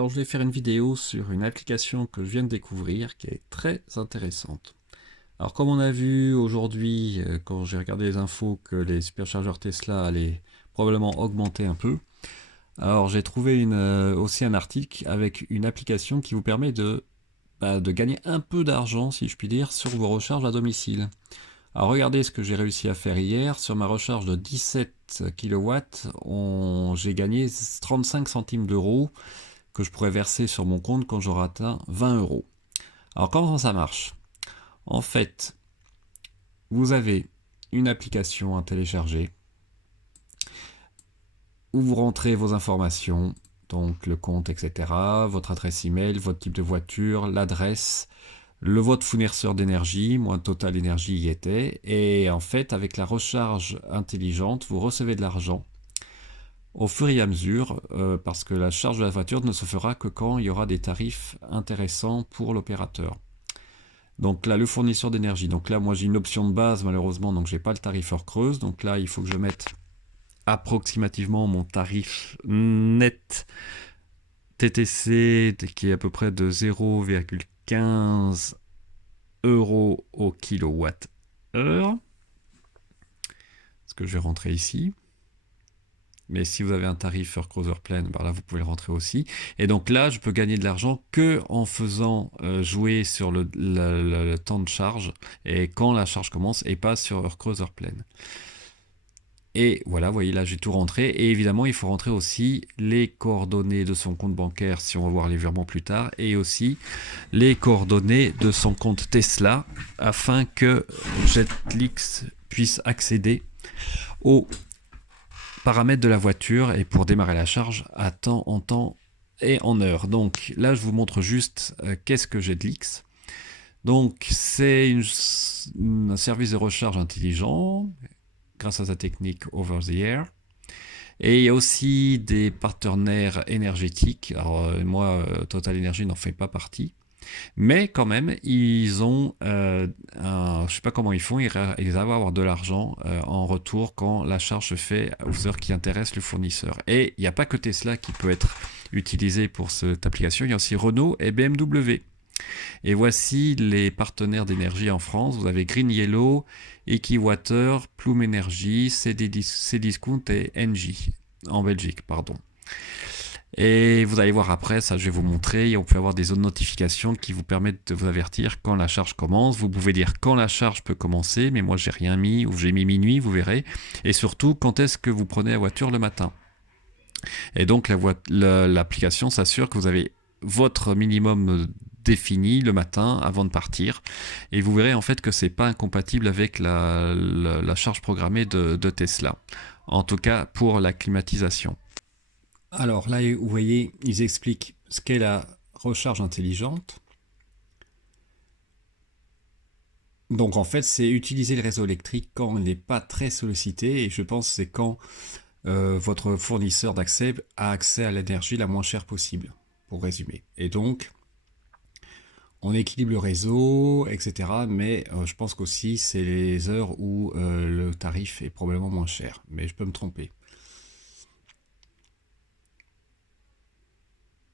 Alors je vais faire une vidéo sur une application que je viens de découvrir qui est très intéressante. Alors comme on a vu aujourd'hui, quand j'ai regardé les infos, que les superchargeurs Tesla allaient probablement augmenter un peu, alors j'ai trouvé aussi un article avec une application qui vous permet de gagner un peu d'argent, si je puis dire, sur vos recharges à domicile. Alors regardez ce que j'ai réussi à faire hier. Sur ma recharge de 17 kW, j'ai gagné 35 centimes d'euros que je pourrais verser sur mon compte quand j'aurai atteint 20 euros. Alors comment ça marche? En fait, vous avez une application à télécharger où vous rentrez vos informations, donc le compte, etc., votre adresse email, votre type de voiture, l'adresse, votre fournisseur d'énergie, moi Total Énergie y était, et en fait avec la recharge intelligente, vous recevez de l'argent au fur et à mesure, parce que la charge de la voiture ne se fera que quand il y aura des tarifs intéressants pour l'opérateur. Donc là, le fournisseur d'énergie. Donc là, moi j'ai une option de base malheureusement, donc j'ai pas le tarif heure creuse. Donc là, il faut que je mette approximativement mon tarif net TTC qui est à peu près de 0,15 euros au kilowattheure. Ce que je vais rentrer ici. Mais si vous avez un tarif heure creuse heure pleine, ben là vous pouvez le rentrer aussi. Et donc là, je peux gagner de l'argent que en faisant jouer sur le temps de charge et quand la charge commence et pas sur heure creuse heure pleine. Et voilà, vous voyez là, j'ai tout rentré. Et évidemment, il faut rentrer aussi les coordonnées de son compte bancaire si on va voir les virements plus tard, et aussi les coordonnées de son compte Tesla afin que Jetlix puisse accéder aux paramètres de la voiture et pour démarrer la charge à temps, en temps et en heure. Donc là, je vous montre juste qu'est-ce que Jetlix. Donc c'est un service de recharge intelligent grâce à sa technique over the air. Et il y a aussi des partenaires énergétiques. Alors moi, Total Energy n'en fait pas partie. Mais quand même, ils ont, je ne sais pas comment ils font, ils arrivent à avoir de l'argent en retour quand la charge se fait aux heures qui intéressent le fournisseur. Et il n'y a pas que Tesla qui peut être utilisé pour cette application, il y a aussi Renault et BMW. Et voici les partenaires d'énergie en France. Vous avez Green Yellow, Equiwater, Plume Energy, Cdiscount et Engie en Belgique, pardon. Et vous allez voir après, ça je vais vous montrer, on peut avoir des autres notifications qui vous permettent de vous avertir quand la charge commence. Vous pouvez dire quand la charge peut commencer, mais moi j'ai rien mis, ou j'ai mis minuit, vous verrez. Et surtout, quand est-ce que vous prenez la voiture le matin. Et donc l'application s'assure que vous avez votre minimum défini le matin avant de partir. Et vous verrez en fait que c'est pas incompatible avec la charge programmée de Tesla. En tout cas pour la climatisation. Alors là, vous voyez, ils expliquent ce qu'est la recharge intelligente. Donc en fait, c'est utiliser le réseau électrique quand il n'est pas très sollicité, et je pense que c'est quand votre fournisseur d'accès a accès à l'énergie la moins chère possible, pour résumer. Et donc, on équilibre le réseau, etc. Mais je pense qu'aussi, c'est les heures où le tarif est probablement moins cher. Mais je peux me tromper.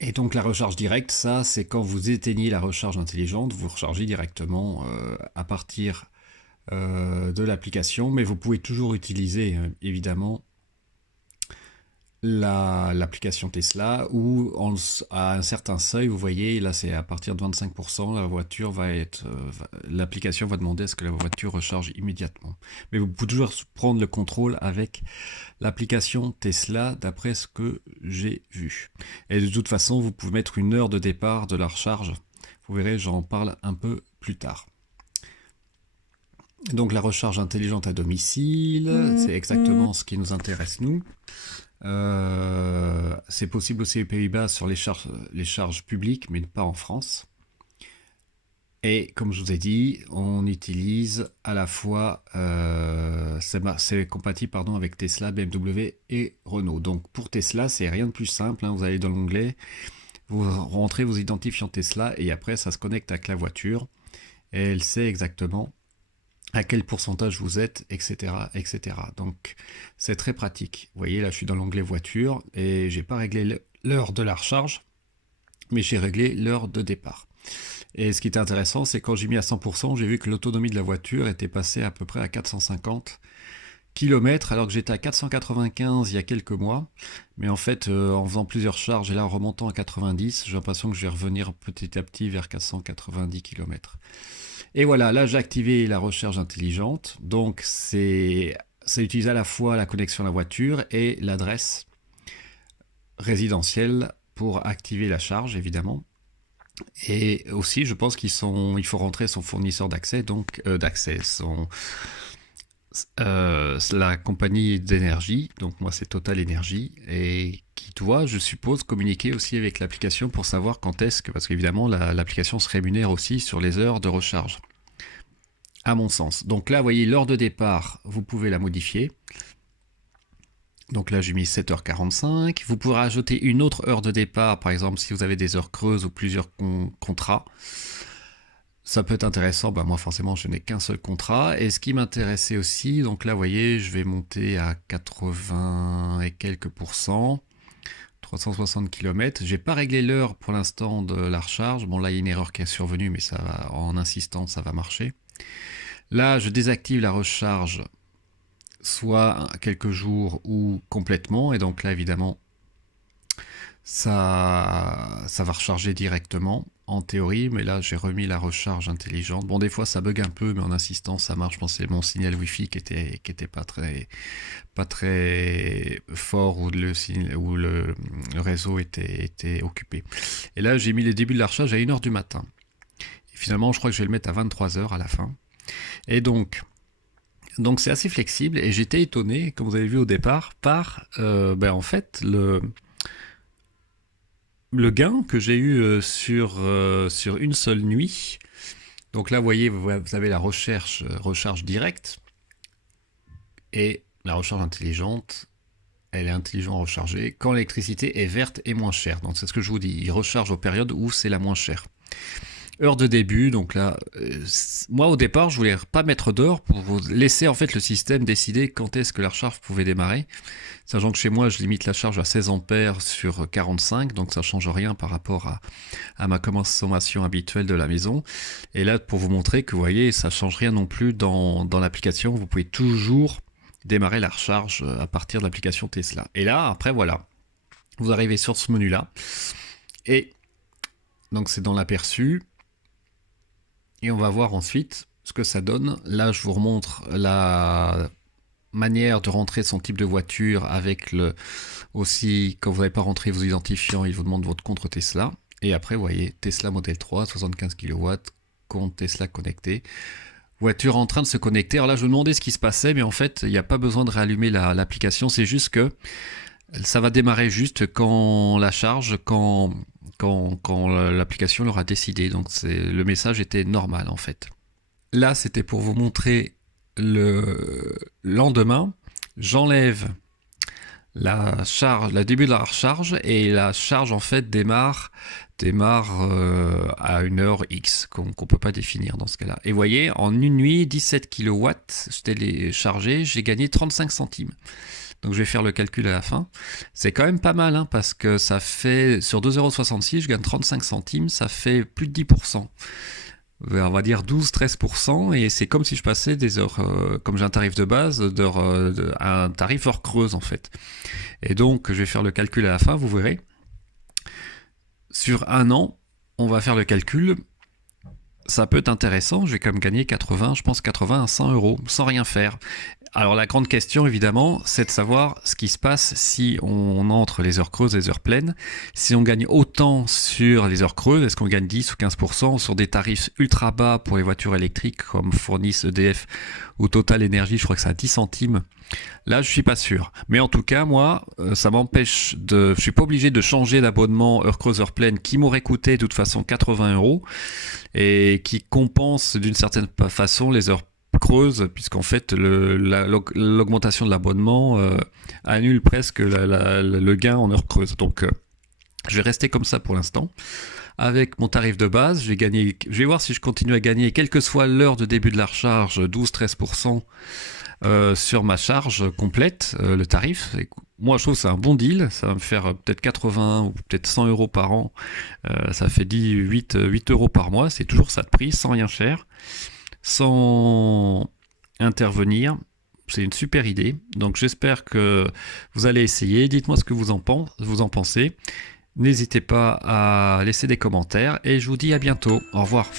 Et donc la recharge directe, ça c'est quand vous éteignez la recharge intelligente, vous rechargez directement à partir de l'application, mais vous pouvez toujours utiliser évidemment l'application Tesla où à un certain seuil, vous voyez, là c'est à partir de 25%, la voiture va être, l'application va demander à ce que la voiture recharge immédiatement. Mais vous pouvez toujours prendre le contrôle avec l'application Tesla d'après ce que j'ai vu. Et de toute façon, vous pouvez mettre une heure de départ de la recharge. Vous verrez, j'en parle un peu plus tard. Donc la recharge intelligente à domicile, c'est exactement ce qui nous intéresse nous. C'est possible aussi aux Pays-Bas sur les charges publiques, mais pas en France. Et comme je vous ai dit, on utilise à la fois, c'est compatible pardon, avec Tesla, BMW et Renault. Donc pour Tesla, c'est rien de plus simple, hein. Vous allez dans l'onglet, vous rentrez vos identifiants Tesla et après ça se connecte avec la voiture et elle sait exactement à quel pourcentage vous êtes, etc., etc. Donc c'est très pratique. Vous voyez là, je suis dans l'onglet voiture et j'ai pas réglé l'heure de la recharge. mais j'ai réglé l'heure de départ. Et ce qui était intéressant, c'est quand j'ai mis à 100%, j'ai vu que l'autonomie de la voiture était passée à peu près à 450 km, alors que j'étais à 495 il y a quelques mois. Mais en fait, en faisant plusieurs charges et là en remontant à 90, j'ai l'impression que je vais revenir petit à petit vers 490 km. Et voilà, là j'ai activé la recharge intelligente. Donc ça utilise à la fois la connexion à la voiture et l'adresse résidentielle pour activer la charge, évidemment. Et aussi, je pense il faut rentrer son fournisseur d'accès, donc la compagnie d'énergie, donc moi c'est Total Énergie, et qui doit, je suppose, communiquer aussi avec l'application pour savoir quand est-ce que, parce qu'évidemment l'application se rémunère aussi sur les heures de recharge, à mon sens. Donc là, vous voyez, l'heure de départ, vous pouvez la modifier. Donc là, j'ai mis 7h45. Vous pourrez ajouter une autre heure de départ, par exemple, si vous avez des heures creuses ou plusieurs contrats. Ça peut être intéressant. Bah, moi, forcément, je n'ai qu'un seul contrat. Et ce qui m'intéressait aussi, donc là, vous voyez, je vais monter à 80 et quelques %, 360 km. Je n'ai pas réglé l'heure pour l'instant de la recharge. Bon, là, il y a une erreur qui est survenue, mais ça va, en insistant, ça va marcher. Là, je désactive la recharge soit quelques jours ou complètement, et donc là évidemment ça va recharger directement en théorie, mais là j'ai remis la recharge intelligente. Bon, des fois ça bug un peu, mais en insistant ça marche. Je pense que c'est mon signal Wi-Fi qui était pas très fort, ou le réseau était occupé. Et là j'ai mis les débuts de la recharge à 1h du matin. Et finalement je crois que je vais le mettre à 23h à la fin. Et donc c'est assez flexible, et j'étais étonné, comme vous avez vu au départ, par en fait le gain que j'ai eu sur une seule nuit. Donc là, vous voyez, vous avez la recharge directe, et la recharge intelligente, elle est intelligente rechargée quand l'électricité est verte et moins chère. Donc c'est ce que je vous dis, il recharge aux périodes où c'est la moins chère. Heure de début, donc là, moi au départ je voulais pas mettre d'heure pour vous laisser en fait le système décider quand est-ce que la recharge pouvait démarrer, sachant que chez moi je limite la charge à 16 ampères sur 45, donc ça change rien par rapport à ma consommation habituelle de la maison. Et là, pour vous montrer que vous voyez, ça change rien non plus dans l'application, vous pouvez toujours démarrer la recharge à partir de l'application Tesla. Et là, après voilà, vous arrivez sur ce menu là, et donc c'est dans l'aperçu. Et on va voir ensuite ce que ça donne. Là, je vous remontre la manière de rentrer son type de voiture avec aussi, quand vous n'avez pas rentré vos identifiants, il vous demande votre compte Tesla. Et après, vous voyez, Tesla Model 3, 75 kW, compte Tesla connecté. Voiture en train de se connecter. Alors là, je me demandais ce qui se passait, mais en fait, il n'y a pas besoin de réallumer l'application. C'est juste que ça va démarrer juste quand la charge, quand l'application l'aura décidé. Donc le message était normal en fait. Là, c'était pour vous montrer le lendemain. J'enlève le début de la recharge, et la charge en fait démarre à une heure X qu'on peut pas définir dans ce cas-là. Et vous voyez, en une nuit, 17 kW, je téléchargé, j'ai gagné 35 centimes. Donc je vais faire le calcul à la fin. C'est quand même pas mal, hein, parce que ça fait, sur 2,66 €, je gagne 35 centimes, ça fait plus de 10%. On va dire 12-13%, et c'est comme si je passais des heures, comme j'ai un tarif de base, un tarif heure creuse en fait. Et donc je vais faire le calcul à la fin, vous verrez. Sur un an, on va faire le calcul. Ça peut être intéressant, je vais quand même gagner 80 à 100 € sans rien faire. Alors la grande question évidemment, c'est de savoir ce qui se passe si on entre les heures creuses et les heures pleines. Si on gagne autant sur les heures creuses, est-ce qu'on gagne 10 ou 15% sur des tarifs ultra bas pour les voitures électriques comme fournissent EDF ou Total Énergie, je crois que c'est à 10 centimes. Là, je suis pas sûr. Mais en tout cas, moi, ça m'empêche je suis pas obligé de changer d'abonnement heure creuse, heure pleine, qui m'aurait coûté de toute façon 80 € et qui compense d'une certaine façon les heures creuse, puisqu'en fait l'augmentation de l'abonnement annule presque le gain en heure creuse. Donc je vais rester comme ça pour l'instant. avec mon tarif de base. Je vais voir si je continue à gagner, quelle que soit l'heure de début de la recharge, 12-13% sur ma charge complète, le tarif. Moi, je trouve que c'est un bon deal. Ça va me faire peut-être 80 ou peut-être 100 euros par an. Ça fait 8 euros par mois. C'est toujours ça de prix, sans rien faire, sans intervenir. C'est une super idée. Donc, j'espère que vous allez essayer. Dites-moi ce que vous en pensez. N'hésitez pas à laisser des commentaires et je vous dis à bientôt. Au revoir.